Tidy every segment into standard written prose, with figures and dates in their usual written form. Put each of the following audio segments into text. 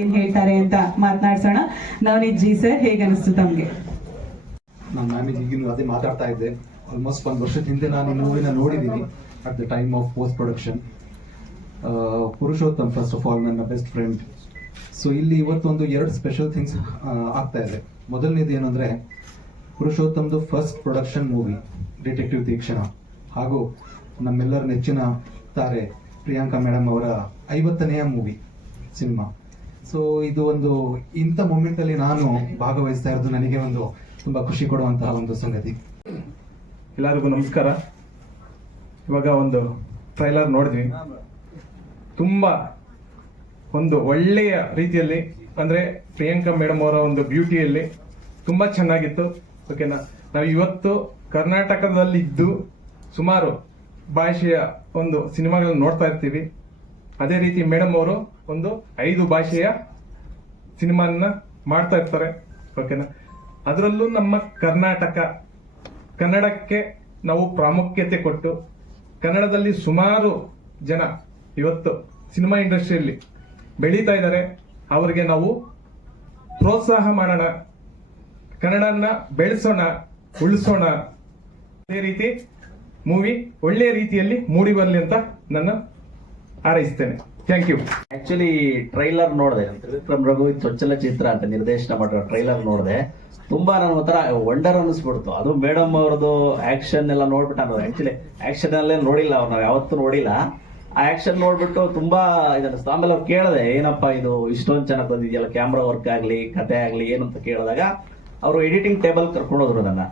ಏನ್ ಹೇಳ್ತಾರೆ ಅಂತ ಮಾತನಾಡ್ಸೋಣ. ನವನೀತ್ ಜಿ ಸರ್, ಹೇಗನಿಸ್ತು ತಮ್ಗೆ? ನಾನು ಈಗಿನ ಅದೇ ಮಾತಾಡ್ತಾ ಇದ್ದೆ. ಆಲ್ಮೋಸ್ಟ್ 1 ವರ್ಷದ ಹಿಂದೆ ನಾನು ಈ ಮೂವಿನ ನೋಡಿದ್ದೀನಿ at the time of post production. Purushottam first of all ನನ್ನ ಬೆಸ್ಟ್ ಫ್ರೆಂಡ್. ಸೊ ಇಲ್ಲಿ ಇವತ್ತೊಂದು 2 ಸ್ಪೆಷಲ್ ಥಿಂಗ್ಸ್ ಆಗ್ತಾ ಇದೆ. ಮೊದಲನೇದು ಏನಂದ್ರೆ ಪುರುಷೋತ್ತಮ್ದು first production movie detective Theekshana, ಹಾಗೂ ನಮ್ಮೆಲ್ಲರ ನೆಚ್ಚಿನ ತಾರೆ ಪ್ರಿಯಾಂಕಾ ಮೇಡಮ್ ಅವರ 50ನೇ ಮೂವಿ ಸಿನಿಮಾ. ಸೊ ಇದು ಒಂದು ಇಂಥ ಮೂಮೆಂಟ್ ಅಲ್ಲಿ ನಾನು ಭಾಗವಹಿಸ್ತಾ ಇರೋದು ನನಗೆ ಒಂದು ತುಂಬಾ ಖುಷಿ ಕೊಡುವಂತಹ ಒಂದು ಸಂಗತಿ. ಎಲ್ಲರಿಗೂ ನಮಸ್ಕಾರ. ಇವಾಗ ಒಂದು ಟ್ರೈಲರ್ ನೋಡಿದ್ವಿ. ತುಂಬಾ ಒಂದು ಒಳ್ಳೆಯ ರೀತಿಯಲ್ಲಿ, ಅಂದ್ರೆ ಪ್ರಿಯಾಂಕಾ ಮೇಡಮ್ ಅವರ ಒಂದು ಬ್ಯೂಟಿಯಲ್ಲಿ ತುಂಬಾ ಚೆನ್ನಾಗಿತ್ತು. ಓಕೆನಾ, ನಾವು ಇವತ್ತು ಕರ್ನಾಟಕದಲ್ಲಿದ್ದು ಸುಮಾರು ಭಾಷೆಯ ಒಂದು ಸಿನಿಮಾಗಳನ್ನ ನೋಡ್ತಾ ಇರ್ತೀವಿ. ಅದೇ ರೀತಿ ಮೇಡಮ್ ಅವರು ಒಂದು 5 ಭಾಷೆಯ ಸಿನಿಮಾನ ಮಾಡ್ತಾ ಇರ್ತಾರೆ. ಓಕೆನಾ, ಅದರಲ್ಲೂ ನಮ್ಮ ಕನ್ನಡಕ್ಕೆ ನಾವು ಪ್ರಾಮುಖ್ಯತೆ ಕೊಟ್ಟು, ಕನ್ನಡದಲ್ಲಿ ಸುಮಾರು ಜನ ಇವತ್ತು ಸಿನಿಮಾ ಇಂಡಸ್ಟ್ರಿಯಲ್ಲಿ ಬೆಳೀತಾ ಇದ್ದಾರೆ. ಅವರಿಗೆ ನಾವು ಪ್ರೋತ್ಸಾಹ ಮಾಡೋಣ, ಕನ್ನಡನ ಬೆಳೆಸೋಣ, ಉಳಿಸೋಣ. ಅದೇ ರೀತಿ ಮೂವಿ ಒಳ್ಳೆಯ ರೀತಿಯಲ್ಲಿ ಮೂಡಿ ಬರಲಿ ಅಂತ ನನ್ನ ಹಾರೈಸ್ತೇನೆ. Thank you. ಆಕ್ಚುಲಿ ಟ್ರೈಲರ್ ನೋಡಿದೆ, ತ್ರಿವಿಕ್ರಮ್ ರಘು ಚೊಚ್ಚಲ ಚಿತ್ರ ಅಂತ ನಿರ್ದೇಶನ ಮಾಡಿರೋ ಟ್ರೈಲರ್ ನೋಡಿದೆ. ತುಂಬಾ ನನ್ನ ಒಂಥರ ವಂಡರ್ ಅನ್ನಿಸ್ಬಿಡ್ತು. ಅದು ಮೇಡಮ್ ಅವ್ರದ್ದು ಆಕ್ಷನ್ ಎಲ್ಲ ನೋಡ್ಬಿಟ್ಟು, ನಾನು ಆಕ್ಚುಲಿ ಆಕ್ಷನ್ ಅಲ್ಲೇ ನೋಡಿಲ್ಲ, ಅವ್ರು ನಾವು ಯಾವತ್ತೂ ನೋಡಿಲ್ಲ. ಆ ಆಕ್ಷನ್ ನೋಡ್ಬಿಟ್ಟು ತುಂಬಾ ಇದನ್ನಿಸ್ತು. ಆಮೇಲೆ ಅವ್ರು ಕೇಳಿದೆ, ಏನಪ್ಪಾ ಇದು ಇಷ್ಟೊಂದು ಚೆನ್ನಾಗಿ ಬಂದಿದೆಯಲ್ಲ, ಕ್ಯಾಮ್ರಾ ವರ್ಕ್ ಆಗ್ಲಿ ಕತೆ ಆಗ್ಲಿ ಏನು ಅಂತ ಕೇಳಿದಾಗ ಅವರು ಎಡಿಟಿಂಗ್ ಟೇಬಲ್ ಕರ್ಕೊಂಡೋದ್ರು ನನ್ನ.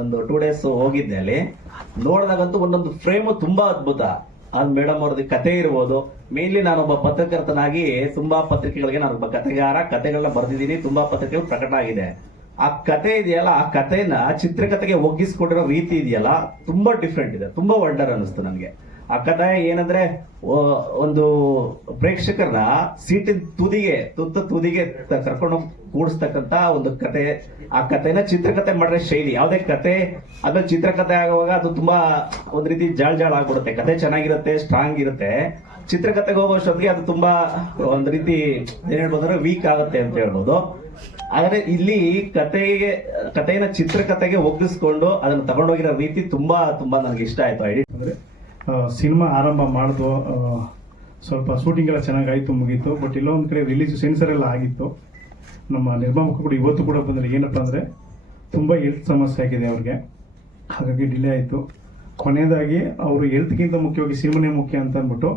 ಒಂದು 2 days ಹೋಗಿದ್ದೆ. ಅಲ್ಲಿ ನೋಡಿದಾಗಂತೂ ಒಂದೊಂದು ಫ್ರೇಮು ತುಂಬಾ ಅದ್ಭುತ. ಅದು ಮೇಡಮ್ ಅವ್ರದ್ದು ಕತೆ ಇರ್ಬೋದು. ಮೇನ್ಲಿ ನಾನೊಬ್ಬ ಪತ್ರಕರ್ತನಾಗಿ ತುಂಬಾ ಪತ್ರಿಕೆಗಳಿಗೆ ನಾನೊಬ್ಬ ಕತೆಗಾರ, ಕತೆಗಳನ್ನ ಬರೆದಿದ್ದೀನಿ, ತುಂಬಾ ಪತ್ರಿಕೆಗಳು ಪ್ರಕಟ ಆಗಿದೆ. ಆ ಕತೆ ಇದೆಯಲ್ಲ, ಆ ಕತೆನ ಚಿತ್ರಕತೆಗೆ ಒಗ್ಗಿಸ್ಕೊಂಡಿರೋ ರೀತಿ ಇದೆಯಲ್ಲ, ತುಂಬಾ ಡಿಫ್ರೆಂಟ್ ಇದೆ. ತುಂಬಾ ವಂಡರ್ ಅನ್ನಿಸ್ತು ನನಗೆ. ಆ ಕಥೆ ಏನಂದ್ರೆ, ಒಂದು ಪ್ರೇಕ್ಷಕರನ್ನ ಸೀಟಿನ ತುದಿಗೆ ಕರ್ಕೊಂಡು ಕೂಡಿಸ್ತಕ್ಕಂತ ಒಂದು ಕತೆ. ಆ ಕಥೆನ ಚಿತ್ರಕಥೆ ಮಾಡಿದ್ರೆ ಶೈಲಿ, ಯಾವುದೇ ಕತೆ ಆದ್ಮೇಲೆ ಚಿತ್ರಕಥೆ ಆಗುವಾಗ ಅದು ತುಂಬಾ ಒಂದ್ ರೀತಿ ಜಾಳ್ ಆಗ್ಬಿಡುತ್ತೆ. ಕತೆ ಚೆನ್ನಾಗಿರುತ್ತೆ, ಸ್ಟ್ರಾಂಗ್ ಇರುತ್ತೆ. ಚಿತ್ರಕಥೆಗೆ ಹೋಗೋಷ್ಟೊತ್ತಿಗೆ ಅದು ತುಂಬಾ ಒಂದ್ ರೀತಿ ಏನ್ ಹೇಳ್ಬೋದಂದ್ರೆ ವೀಕ್ ಆಗುತ್ತೆ ಅಂತ ಹೇಳ್ಬೋದು. ಆದ್ರೆ ಇಲ್ಲಿ ಕಥೆನ ಚಿತ್ರಕಥೆಗೆ ಒಗ್ಗಿಸ್ಕೊಂಡು ಅದನ್ನ ತಗೊಂಡೋಗಿರೋ ರೀತಿ ತುಂಬಾ ನನಗೆ ಇಷ್ಟ ಆಯ್ತು. ಅಂದ್ರೆ ಸಿನಿಮಾ ಆರಂಭ ಮಾಡಿದ್ವು, ಸ್ವಲ್ಪ ಶೂಟಿಂಗ್ ಎಲ್ಲ ಚೆನ್ನಾಗಾಯ್ತು, ಮುಗೀತು. ಬಟ್ ಎಲ್ಲೋ ಒಂದ್ ಕಡೆ ರಿಲೀಸ್ ಸೆನ್ಸರ್ ಎಲ್ಲ ಆಗಿತ್ತು. ನಮ್ಮ ನಿರ್ಮಾಪಕ ಕೂಡ ಇವತ್ತು ಕೂಡ ಬಂದ್ರೆ ಏನಪ್ಪಾ ಅಂದ್ರೆ ತುಂಬಾ ಹೆಲ್ತ್ ಸಮಸ್ಯೆ ಆಗಿದೆ ಅವ್ರಿಗೆ, ಹಾಗಾಗಿ ಡಿಲೇ ಆಯ್ತು. ಕೊನೆಯದಾಗಿ ಅವರು ಹೆಲ್ತ್ಗಿಂತ ಮುಖ್ಯವಾಗಿ ಸಿನಿಮಾನೇ ಮುಖ್ಯ ಅಂತ ಅಂದ್ಬಿಟ್ಟು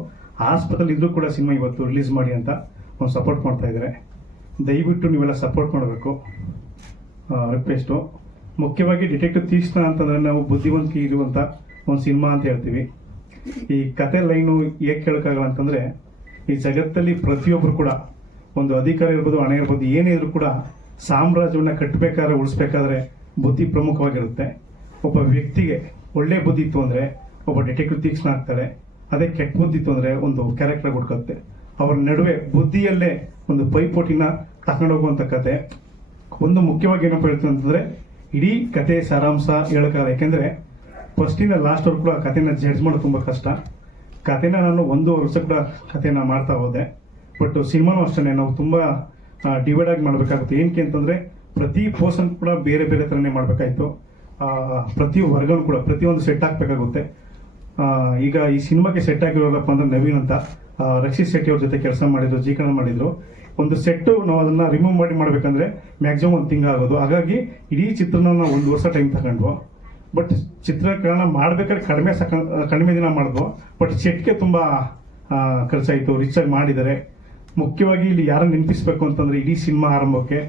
ಹಾಸ್ಪಿಟಲ್ ಇದ್ರೂ ಕೂಡ ಸಿನಿಮಾ ಇವತ್ತು ರಿಲೀಸ್ ಮಾಡಿ ಅಂತ ಒಂದು ಸಪೋರ್ಟ್ ಮಾಡ್ತಾ ಇದ್ದಾರೆ. ದಯವಿಟ್ಟು ನೀವೆಲ್ಲ ಸಪೋರ್ಟ್ ಮಾಡಬೇಕು, ರಿಕ್ವೆಸ್ಟು. ಮುಖ್ಯವಾಗಿ ಡಿಟೆಕ್ಟಿವ್ ತೀಕ್ಷ್ಣ ಅಂತಂದ್ರೆ ನಾವು ಬುದ್ಧಿವಂತಿಕೆ ಇರುವಂತ ಒಂದು ಸಿನಿಮಾ ಅಂತ ಹೇಳ್ತೀವಿ. ಈ ಕತೆ ಲೈನು ಹೇಗೆ ಕೇಳಕ್ಕಾಗಲ್ಲ ಅಂತಂದ್ರೆ, ಈ ಜಗತ್ತಲ್ಲಿ ಪ್ರತಿಯೊಬ್ಬರು ಕೂಡ ಒಂದು ಅಧಿಕಾರ ಇರ್ಬೋದು, ಹಣ ಇರ್ಬೋದು, ಏನೇ ಇದ್ರೂ ಕೂಡ ಸಾಮ್ರಾಜ್ಯವನ್ನ ಕಟ್ಟಬೇಕಾದ್ರೆ, ಉಳಿಸ್ಬೇಕಾದ್ರೆ ಬುದ್ಧಿ ಪ್ರಮುಖವಾಗಿರುತ್ತೆ. ಒಬ್ಬ ವ್ಯಕ್ತಿಗೆ ಒಳ್ಳೆ ಬುದ್ಧಿ ಇತ್ತು ಅಂದ್ರೆ ಒಬ್ಬ ಡಿಟೆಕ್ಟಿವ್ ತೀಕ್ಷ್ಣ ಆಗ್ತಾಳೆ. ಅದೇ ಕೆಟ್ಟ ಬುದ್ಧಿ ಇತ್ತು ಅಂದ್ರೆ ಒಂದು ಕ್ಯಾರೆಕ್ಟರ್ ಹುಡ್ಕುತ್ತೆ. ಅವರ ನಡುವೆ ಬುದ್ಧಿಯಲ್ಲೇ ಒಂದು ಪೈಪೋಟಿನ ತಗೊಂಡೋಗುವಂತ ಕತೆ. ಒಂದು ಮುಖ್ಯವಾಗಿ ಏನಪ್ಪ ಹೇಳ್ತೀನಿ ಅಂತಂದ್ರೆ, ಇಡೀ ಕತೆ ಸಾರಾಂಶ ಹೇಳಕ್ಕಾಗಲ್ಲ. ಯಾಕೆಂದ್ರೆ ಫಸ್ಟ್ ಇಂದ ಲಾಸ್ಟ್ ವರ್ಗೂ ಕೂಡ ಕಥೆನ ಜಡ್ಜ್ ಮಾಡೋದು ತುಂಬಾ ಕಷ್ಟ. ಕಥೆನ ನಾನು 1 ವರ್ಷ ಕೂಡ ಕಥೆನ ಮಾಡ್ತಾ ಹೋದೆ. ಬಟ್ ಸಿನಿಮಾನು ಅಷ್ಟೇ ನಾವು ತುಂಬಾ ಡಿವೈಡ್ ಆಗಿ ಮಾಡ್ಬೇಕಾಗುತ್ತೆ. ಏನಕ್ಕೆ ಅಂತಂದ್ರೆ ಪ್ರತಿ ಪರ್ಸನ್ ಕೂಡ ಬೇರೆ ಬೇರೆ ತರನೇ ಮಾಡ್ಬೇಕಾಯ್ತು. ಪ್ರತಿ ವರ್ಗನು ಕೂಡ ಪ್ರತಿಯೊಂದು ಸೆಟ್ ಹಾಕ್ಬೇಕಾಗುತ್ತೆ. ಈಗ ಈ ಸಿನಿಮಾಗೆ ಸೆಟ್ ಆಗಿರೋರಪ್ಪ ಅಂದ್ರೆ ನವೀನ್ ಅಂತ, ರಕ್ಷಿತ್ ಶೆಟ್ಟಿ ಅವ್ರ ಜೊತೆ ಕೆಲಸ ಮಾಡಿದ್ರು, ಜೀಕರಣ ಮಾಡಿದ್ರು. ಒಂದು ಸೆಟ್ ನಾವು ಅದನ್ನ ರಿಮೂವ್ ಮಾಡ್ಬೇಕಂದ್ರೆ ಮ್ಯಾಕ್ಸಿಮಮ್ 1 ತಿಂಗಳು ಆಗೋದು. ಹಾಗಾಗಿ ಇಡೀ ಚಿತ್ರನ ನಾವು 1 ವರ್ಷ ಟೈಮ್ ತಗೊಂಡ್ವು. ಬಟ್ ಚಿತ್ರೀಕರಣ ಮಾಡ್ಬೇಕಾದ್ರೆ ಕಡಿಮೆ ದಿನ ಮಾಡಿದ್ವು. ಬಟ್ ಸೆಟ್ಗೆ ತುಂಬಾ ಖರ್ಚಾಯಿತು, ರಿಚ್ ಆಗಿ ಮಾಡಿದ್ದಾರೆ. ಮುಖ್ಯವಾಗಿ ಇಲ್ಲಿ ಯಾರನ್ನ ನೆನಪಿಸ್ಬೇಕು ಅಂತಂದ್ರೆ, ಇಡೀ ಸಿನಿಮಾ ಆರಂಭಕ್ಕೆ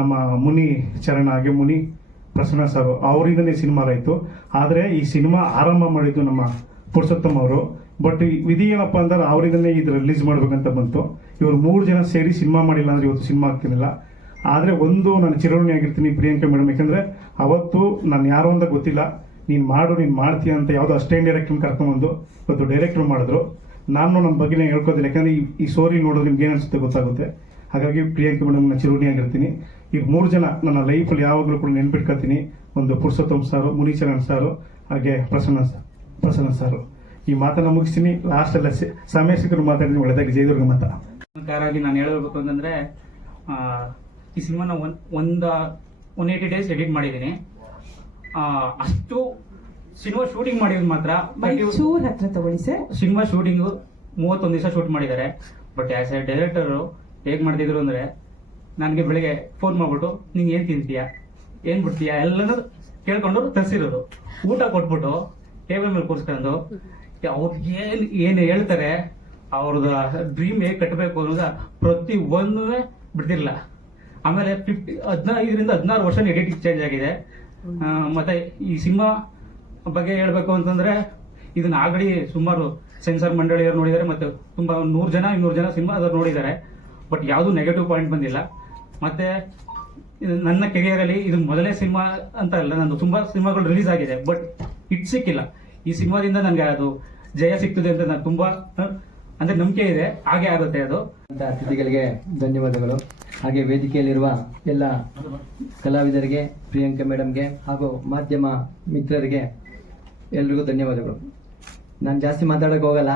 ನಮ್ಮ ಮುನಿ ಚರಣ ಹಾಗೆ ಮುನಿ ಪ್ರಸನ್ನ ಸರ್ ಅವರಿಂದನೇ ಸಿನಿಮಾ ಆಯಿತು. ಆದರೆ ಈ ಸಿನಿಮಾ ಆರಂಭ ಮಾಡಿದ್ದು ನಮ್ಮ ಪುರುಷೋತ್ತಮ್ ಅವರು. ಬಟ್ ವಿಧಿ ಏನಪ್ಪಾ ಅಂದ್ರೆ ಅವರಿಂದನೇ ಇದು ರಿಲೀಸ್ ಮಾಡ್ಬೇಕಂತ ಬಂತು. ಇವರು 3 ಜನ ಸೇರಿ ಸಿನಿಮಾ ಮಾಡಿಲ್ಲ ಅಂದ್ರೆ ಇವತ್ತು ಸಿನಿಮಾ ಆಗ್ತಿರ್ಲಿಲ್ಲ. ಆದ್ರೆ ಒಂದು ನಾನು ಚಿರಋಣಿ ಆಗಿರ್ತೀನಿ ಪ್ರಿಯಾಂಕಾ ಮೇಡಮ್. ಯಾಕಂದ್ರೆ ಅವತ್ತು ನಾನು ಯಾರು ಅಂತ ಗೊತ್ತಿಲ್ಲ, ನೀನ್ ಮಾಡ್ತೀಯ ಅಂತ ಯಾವುದೋ ಅಸ್ಟೆಂಟ್ ಡೈರೆಕ್ಟರ್ ಕರ್ಕೊಂಡ್ಬಂದು ಇವತ್ತು ಡೈರೆಕ್ಟರ್ ಮಾಡಿದ್ರು. ನಾನು ನನ್ನ ಬಗ್ಗೆ ಹೇಳ್ಕೋದಿಲ್ಲ, ಯಾಕಂದ್ರೆ ಈ ಸ್ಟೋರಿ ನೋಡಿದ್ರೆ ನಿಮ್ಗೆ ಏನ್ ಅನ್ಸುತ್ತೆ ಗೊತ್ತಾಗುತ್ತೆ. ಹಾಗಾಗಿ ಪ್ರಿಯಾಂಕಾ ಮೇಡಮ್ ನಾನು ಚಿರಋಣಿ ಆಗಿರ್ತೀನಿ. ಈ 3 ಜನ ನನ್ನ ಲೈಫಲ್ಲಿ ಯಾವಾಗಲೂ ಕೂಡ ನೆನ್ಪಿಟ್ಕೊತೀನಿ. ಒಂದು ಪುರುಷೋತ್ತಮ್ ಸಾರು, ಮುನಿಚರಣ್ ಸಾರು, ಹಾಗೆ ಪ್ರಸನ್ನ ಸಾರು. ಈ ಮಾತನ್ನ ಮುಗಿಸ್ತೀನಿ. ಲಾಸ್ಟ್ ಎಲ್ಲ ಸಮಯ ಸಿಕ್ಕರು ಮಾತಾಡಿದ್ರೆ ಒಳ್ಳೆದಾಗಿ. ಜಯದುರ್ಗ ಮಾತಾ. ಪ್ರಕಾರ ಆಗಿ ನಾನು ಹೇಳಬೇಕು ಅಂತಂದರೆ ಈ ಸಿನಿಮಾನ ಒಂದು 180 ಡೇಸ್ ಎಡಿಟ್ ಮಾಡಿದ್ದೀನಿ. ಅಷ್ಟು ಸಿನಿಮಾ ಶೂಟಿಂಗ್ ಮಾಡಿರೋದು ಮಾತ್ರ ಚೂರ್ ಹತ್ರ ತಗೊಳ್ಳಿ ಸರ್. ಸಿನಿಮಾ ಶೂಟಿಂಗು 31 ದಿವಸ ಶೂಟ್ ಮಾಡಿದ್ದಾರೆ. ಬಟ್ ಆ್ಯಸ್ ಎ ಡೈರೆಕ್ಟರು ಹೇಗೆ ಮಾಡ್ತಿದ್ರು ಅಂದರೆ, ನನಗೆ ಬೆಳಿಗ್ಗೆ ಫೋನ್ ಮಾಡ್ಬಿಟ್ಟು ನೀನು ಏನು ತಿಂತೀಯಾ, ಏನು ಬಿಡ್ತೀಯಾ ಎಲ್ಲನೂ ಕೇಳ್ಕೊಂಡು ತರಿಸಿರೋದು. ಊಟ ಕೊಟ್ಬಿಟ್ಟು ಟೇಬಲ್ ಮೇಲೆ ಕೂರಿಸ್ಕೊಂಡು ಅವ್ರಿಗೆ ಏನು ಹೇಳ್ತಾರೆ, ಅವ್ರದ್ದು ಡ್ರೀಮ್ ಹೇಗೆ ಕಟ್ಟಬೇಕು ಅನ್ನೋದ ಪ್ರತಿ ಒಂದೂ ಬಿಡ್ತಿರ್ಲಿಲ್ಲ. ಆಮೇಲೆ 15 ವರ್ಷ ಎಡಿಟಿಂಗ್ ಚೇಂಜ್ ಆಗಿದೆ. ಮತ್ತೆ ಈ ಸಿನಿಮಾ ಬಗ್ಗೆ ಹೇಳಬೇಕು ಅಂತಂದ್ರೆ, ಇದನ್ನ ಆಲ್ರೆಡಿ ಸುಮಾರು ಸೆನ್ಸಾರ್ ಮಂಡಳಿಯವರು ನೋಡಿದ್ದಾರೆ, ಮತ್ತೆ ತುಂಬಾ 200 ಜನ ಸಿನಿಮಾ ಅದನ್ನು ನೋಡಿದ್ದಾರೆ. ಬಟ್ ಯಾವುದು ನೆಗೆಟಿವ್ ಪಾಯಿಂಟ್ ಬಂದಿಲ್ಲ. ಮತ್ತೆ ನನ್ನ ಕೆರಿಯರಲ್ಲಿ ಇದು ಮೊದಲನೇ ಸಿನಿಮಾ ಅಂತ ಅಲ್ಲ, ನಂದು ತುಂಬಾ ಸಿನಿಮಾಗಳು ರಿಲೀಸ್ ಆಗಿದೆ, ಬಟ್ ಹಿಟ್ ಸಿಕ್ಕಿಲ್ಲ. ಈ ಸಿನಿಮಾದಿಂದ ನನಗೆ ಅದು ಜಯ ಸಿಗ್ತದೆ ಅಂತ ನಾನು ತುಂಬಾ ಅಂದ್ರೆ ನಂಬಿಕೆ ಇದೆ, ಹಾಗೆ ಆಗುತ್ತೆ ಅದು. ಅತಿಥಿಗಳಿಗೆ ಧನ್ಯವಾದಗಳು. ಹಾಗೆ ವೇದಿಕೆಯಲ್ಲಿರುವ ಎಲ್ಲ ಕಲಾವಿದರಿಗೆ, ಪ್ರಿಯಾಂಕಾ ಮೇಡಮ್ಗೆ ಹಾಗೂ ಮಾಧ್ಯಮ ಮಿತ್ರರಿಗೆ ಎಲ್ರಿಗೂ ಧನ್ಯವಾದಗಳು. ನಾನು ಜಾಸ್ತಿ ಮಾತಾಡೋಕೆ ಹೋಗಲ್ಲ.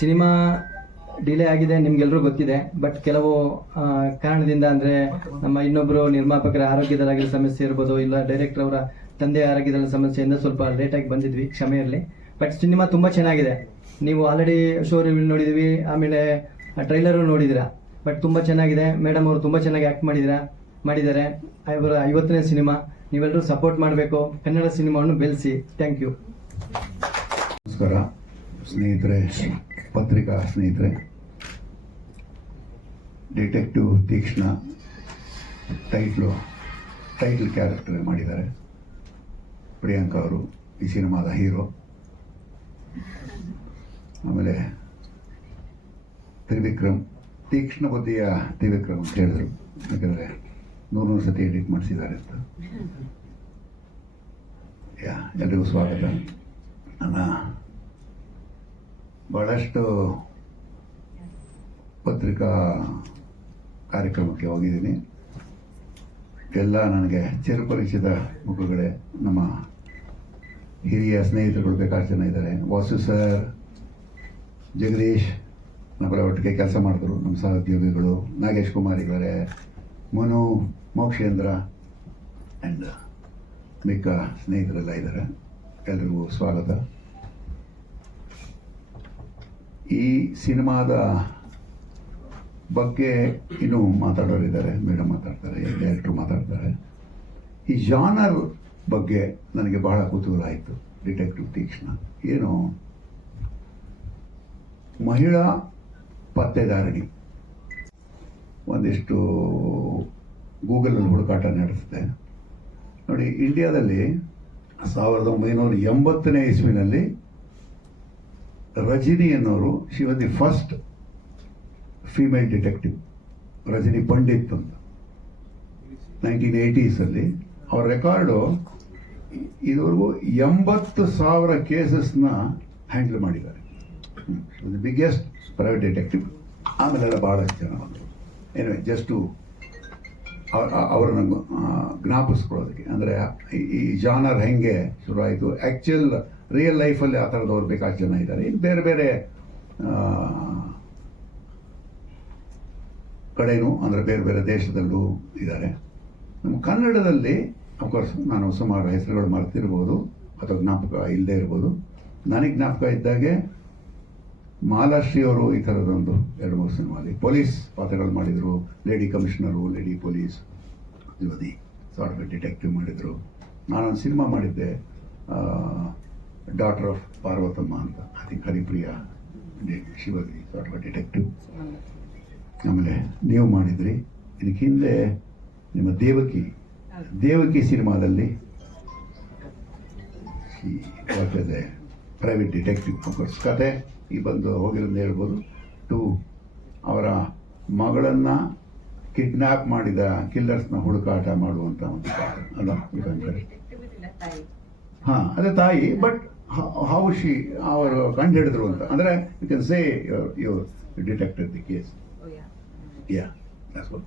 ಸಿನಿಮಾ ಡಿಲೇ ಆಗಿದೆ, ನಿಮ್ಗೆಲ್ರೂ ಗೊತ್ತಿದೆ. ಬಟ್ ಕೆಲವು ಕಾರಣದಿಂದ ಅಂದರೆ ನಮ್ಮ ಇನ್ನೊಬ್ಬರು ನಿರ್ಮಾಪಕರ ಆರೋಗ್ಯದಲ್ಲಾಗಿರೋ ಸಮಸ್ಯೆ ಇರ್ಬೋದು, ಇಲ್ಲ ಡೈರೆಕ್ಟರ್ ಅವರ ತಂದೆ ಆರೋಗ್ಯದ ಸಮಸ್ಯೆಯಿಂದ ಸ್ವಲ್ಪ ಲೇಟಾಗಿ ಬಂದಿದ್ವಿ, ಕ್ಷಮೆ ಇರಲಿ. ಬಟ್ ಸಿನಿಮಾ ತುಂಬ ಚೆನ್ನಾಗಿದೆ. ನೀವು ಆಲ್ರೆಡಿ ಶೋ ರಿವ್ಯೂ ನೋಡಿದ್ವಿ, ಆಮೇಲೆ ಟ್ರೈಲರು ನೋಡಿದಿರಾ. ಬಟ್ ತುಂಬ ಚೆನ್ನಾಗಿದೆ. ಮೇಡಮ್ ಅವರು ತುಂಬ ಚೆನ್ನಾಗಿ ಆ್ಯಕ್ಟ್ ಮಾಡಿದ್ದಾರೆ. ಅವರ 50ನೇ ಸಿನಿಮಾ, ನೀವೆಲ್ಲರೂ ಸಪೋರ್ಟ್ ಮಾಡಬೇಕು, ಕನ್ನಡ ಸಿನಿಮಾವನ್ನು ಬೆಳೆಸಿ. Thank you. ನಮಸ್ಕಾರ ಸ್ನೇಹಿತರೆ, ಪತ್ರಿಕಾ ಸ್ನೇಹಿತರೆ. ಡಿಟೆಕ್ಟಿವ್ ತೀಕ್ಷ್ಣ ಟೈಟಲ್ ಕ್ಯಾರೆಕ್ಟರ್ ಮಾಡಿದ್ದಾರೆ ಪ್ರಿಯಾಂಕಾ ಅವರು, ಈ ಸಿನಿಮಾದ ಹೀರೋ. ಆಮೇಲೆ ತ್ರಿವಿಕ್ರಮ್, ತೀಕ್ಷ್ಣ ಬುದ್ಧಿಯ ತ್ರಿವಿಕ್ರಮ್ ಅಂತ ಹೇಳಿದ್ರು, ಯಾಕಂದರೆ 100 ಸತಿ ಎಡಿಟ್ ಮಾಡಿಸಿದ್ದಾರೆ ಅಂತ. ಎಲ್ರಿಗೂ ಸ್ವಾಗತ. ನನ್ನ ಬಹಳಷ್ಟು ಪತ್ರಿಕಾ ಕಾರ್ಯಕ್ರಮಕ್ಕೆ ಹೋಗಿದ್ದೀನಿ. ಎಲ್ಲ ನನಗೆ ಚಿರಪರಿಚಿತ ಮುಖಗಳೇ. ನಮ್ಮ ಹಿರಿಯ ಸ್ನೇಹಿತರುಗಳು ಬೇಕಾದ ಜನ ಇದ್ದಾರೆ. ವಾಸು ಸರ್, ಜಗದೀಶ್ ನಮ್ಮರ ಒಟ್ಟಿಗೆ ಕೆಲಸ ಮಾಡಿದ್ರು, ನಮ್ಮ ಸಹೋದ್ಯೋಗಿಗಳು. ನಾಗೇಶ್ ಕುಮಾರ್ ಇದ್ದಾರೆ, ಮನು, ಮೋಕ್ಷೇಂದ್ರ ಆ್ಯಂಡ್ ಮಿಕ್ಕ ಸ್ನೇಹಿತರೆಲ್ಲ ಇದ್ದಾರೆ. ಎಲ್ರಿಗೂ ಸ್ವಾಗತ. ಈ ಸಿನಿಮಾದ ಬಗ್ಗೆ ಇನ್ನೂ ಮಾತಾಡೋರಿದ್ದಾರೆ, ಮೇಡಮ್ ಮಾತಾಡ್ತಾರೆ, ಡೈರೆಕ್ಟ್ರು ಮಾತಾಡ್ತಾರೆ. ಈ ಜಾನರ್ ಬಗ್ಗೆ ನನಗೆ ಬಹಳ ಕುತೂಹಲ ಆಯಿತು. ಡಿಟೆಕ್ಟಿವ್ ತೀಕ್ಷ್ಣ ಏನು, ಮಹಿಳಾ ಪತ್ತೆದಾರಣಿ. ಒಂದಿಷ್ಟು ಗೂಗಲಲ್ಲಿ ಹುಡುಕಾಟ ನಡೆಸಿದೆ ನೋಡಿ. ಇಂಡಿಯಾದಲ್ಲಿ 1980ನೇ ಇಸ್ವಿನಲ್ಲಿ ರಜನಿ ಅನ್ನೋರು, she was the first female detective, Rajani Pandit ಅಂತ. 1980s ಅವ್ರ ರೆಕಾರ್ಡು ಇದುವರೆಗೂ 80,000 ಕೇಸಸ್ನ ಹ್ಯಾಂಡಲ್ ಮಾಡಿದ್ದಾರೆ. The biggest private detective. ಆಮೇಲೆಲ್ಲ ಭಾಳಷ್ಟು ಜನ ಬಂದರು. ಏನಿವೆ, ಜಸ್ಟು ಅವರನ್ನು ಜ್ಞಾಪಿಸ್ಕೊಳ್ಳೋದಕ್ಕೆ. ಅಂದರೆ ಈ ಜಾನರ್ ಹೆಂಗೆ ಶುರುವಾಯಿತು, ಆ್ಯಕ್ಚುಯಲ್ ರಿಯಲ್ ಲೈಫಲ್ಲಿ ಆ ಥರದವ್ರು ಬೇಕಾದ ಜನ ಇದ್ದಾರೆ. ಇನ್ನು ಬೇರೆ ಬೇರೆ ಕಡೆನೂ, ಅಂದರೆ ಬೇರೆ ಬೇರೆ ದೇಶದಲ್ಲೂ ಇದ್ದಾರೆ. ನಮ್ಮ ಕನ್ನಡದಲ್ಲಿ ಅಫ್ಕೋರ್ಸ್ ನಾನು ಸುಮಾರು ಹೆಸರುಗಳು ಮರೆತಿರ್ಬೋದು ಅಥವಾ ಜ್ಞಾಪಕ ಇಲ್ಲದೆ ಇರ್ಬೋದು. ನನಗೆ ಜ್ಞಾಪಕ ಇದ್ದಾಗೆ ಮಾಲಾಶ್ರೀ ಅವರು ಈ ಥರದೊಂದು 2-3 ಸಿನಿಮಾಲಿ ಪೊಲೀಸ್ ಪಾತ್ರಗಳು ಮಾಡಿದರು. ಲೇಡಿ ಕಮಿಷನರು, ಲೇಡಿ ಪೊಲೀಸ್, ಯುವತಿ ಸಾರ್ಟ್ ಆಫ್ ಡಿಟೆಕ್ಟಿವ್ ಮಾಡಿದರು. ನಾನೊಂದು ಸಿನಿಮಾ ಮಾಡಿದ್ದೆ, ಡಾಟರ್ ಆಫ್ ಪಾರ್ವತಮ್ಮ ಅಂತ. ಐ ಥಿಂಕ್ ಹರಿಪ್ರಿಯಾ ಶಿವಗಿ ಸಾರ್ಟ್ ಆಫ್ ಡಿಟೆಕ್ಟಿವ್. ಆಮೇಲೆ ನೀವು ಮಾಡಿದ್ರಿ. ಇದಕ್ಕೆ ಹಿಂದೆ ನಿಮ್ಮ ದೇವಕಿ ಸಿನಿಮಾದಲ್ಲಿ ಪ್ರೈವೇಟ್ ಡಿಟೆಕ್ಟಿವ್. ಅಫ್ಕೋರ್ಸ್ ಕತೆ ಈ ಬಂದು ಹೋಗಿರೋದು ಹೇಳ್ಬೋದು. 2 ಅವರ ಮಗಳನ್ನು ಕಿಡ್ನ್ಯಾಪ್ ಮಾಡಿದ ಕಿಲ್ಲರ್ಸ್ನ ಹುಡುಕಾಟ ಮಾಡುವಂಥ ಒಂದು ಪಾತ್ರ ಅಲ್ಲ, ಹಾಂ ಅದೇ ತಾಯಿ. ಬಟ್ ಹೌ ಶಿ ಅವರು ಕಂಡು ಹಿಡಿದ್ರು ಅಂತ, ಅಂದರೆ you can say you detected the case. Yeah, that's what.